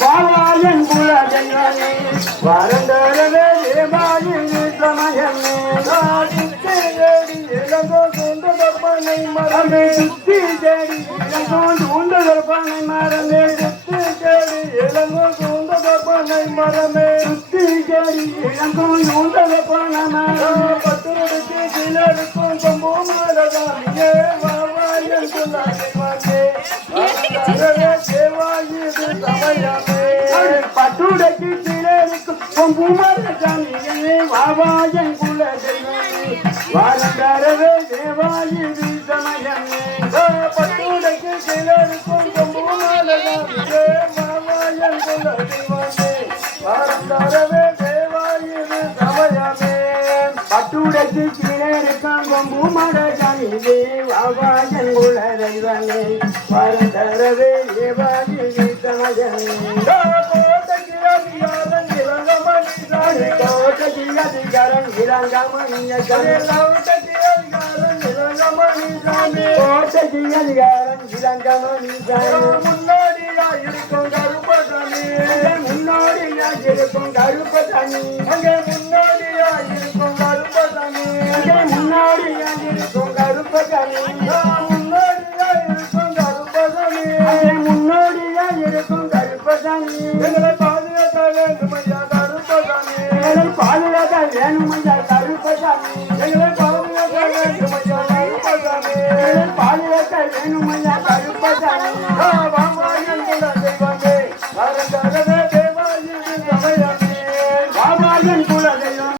வாவாயன் குலதெய்வமே வரந்தரவே தேவாயின் சமயமே இளங்கோ சூழ்ந்த கற்பனை மறந்தே சுத்தி தேடி இளங்கோ சூழ்ந்த கற்பனை மறந்தே சுத்தி தேடி இளங்கோ சூழ்ந்த கற்பனை மறமே சுத்தி தேடி இளங்கோ சூழ்ந்த கற்பனை மறமே பட்டுடுக்கு சிலருக்கும் கொம்பு மரதாமியே வாவாயன் குலதெய்வமே பட்டுடைக்கு சிலருக்கும் கொம்பு மரதாமியே வாவாயன் குலதெய்வமே வாரந்தரவே தேவாயின் சமயமே பட்டுடைக்கு சிலருக்கும் கொம்பு மரதாமியே வாவாயன் குலதெய்வமே வாரந்தரவே தேவாயின் சமயமே பட்டுடைக்கு சிலருக்கும் கொம்பு மரதாமியே வாவாயன் குலதெய்வமே வாரந்தரவே தேவாயின் சமயமே கோட்டகிரதிகரன் இளங்கமணிய கோட்டகிரதிகரன் இளங்கமணி முன்னோடியா இருக்கும் கருப்பசாமி முன்னோடியா இருக்கும் கருப்பசாமி அங்கே முன்னோடியா இருக்கும் கருப்பசாமி அங்கே முன்னோடியா இருக்கும் கருப்பசாமி முன்னோடியா இருக்கும் கருப்பசாமி அங்கே முன்னோடியா இருக்கும் கருப்பசாமி எங்களை பாதுகாக்க வேண்டுமையா கருப்பசாமி எங்களை பாதுகாக்க வேணுமையா கருப்பசாமி எங்களை பாதுகாக்க வேண்டுமையா கருப்பசாமி எங்களை பாதுகாக்க வேணுமையா கருப்பசாமி